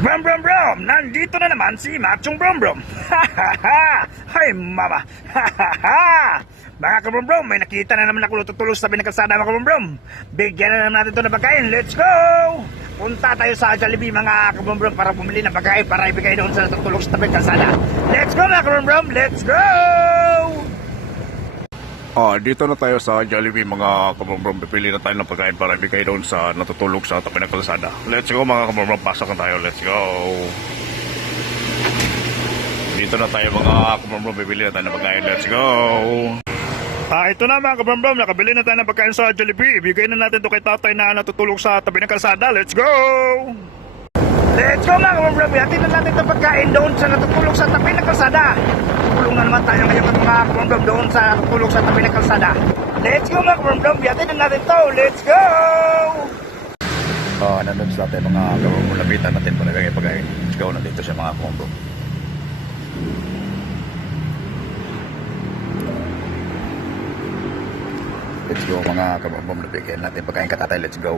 Brom Brom Brom! Nandito na naman si Machong Brom Brom! Ha ha ha! Hay mama! Ha ha ha! Mga kabrom brom, may nakita na naman ako tutulog sa kalsada mga kabrom brom. Bigyan na naman natin ito ng pagkain. Let's go! Punta tayo sa Jollibee mga kabrom brom para bumili ng pagkain para ibigay doon sa natutulog sa tabi kalsada. Let's go mga kabrom brom! Let's go! Ah, dito na tayo sa Jollibee mga kabrombrom. Pipili na tayo ng pagkain para ibigay doon sa natutulog sa tabi ng kalsada. Let's go mga kabrombrom. Pasok na tayo. Let's go. Dito na tayo mga kabrombrom. Pipili na tayo ng pagkain. Let's go. Ah, ito na mga kabrom brom, nakabili na tayo ng pagkain sa Jollibee. Ibigay na natin ito kay tatay na natutulog sa tabi ng kalsada. Let's go! Let's go mga kabrom brom, Hatid na natin itong pagkain doon sa natutulog sa tabi ng kalsada. Tulong na naman tayo ngayon mga kabrom brom doon sa natutulog sa tabi ng kalsada. Let's go mga kabrom brom, Hatid na natin to. Let's go! Ah, nandun sa atin mga kabrombrom. Lapitan natin para ibigay pagkain. Let's go. Nandito siya mga kabrombrom. Let's go mga kabrombrom. Nabigyan natin pagkain katatay. Let's go.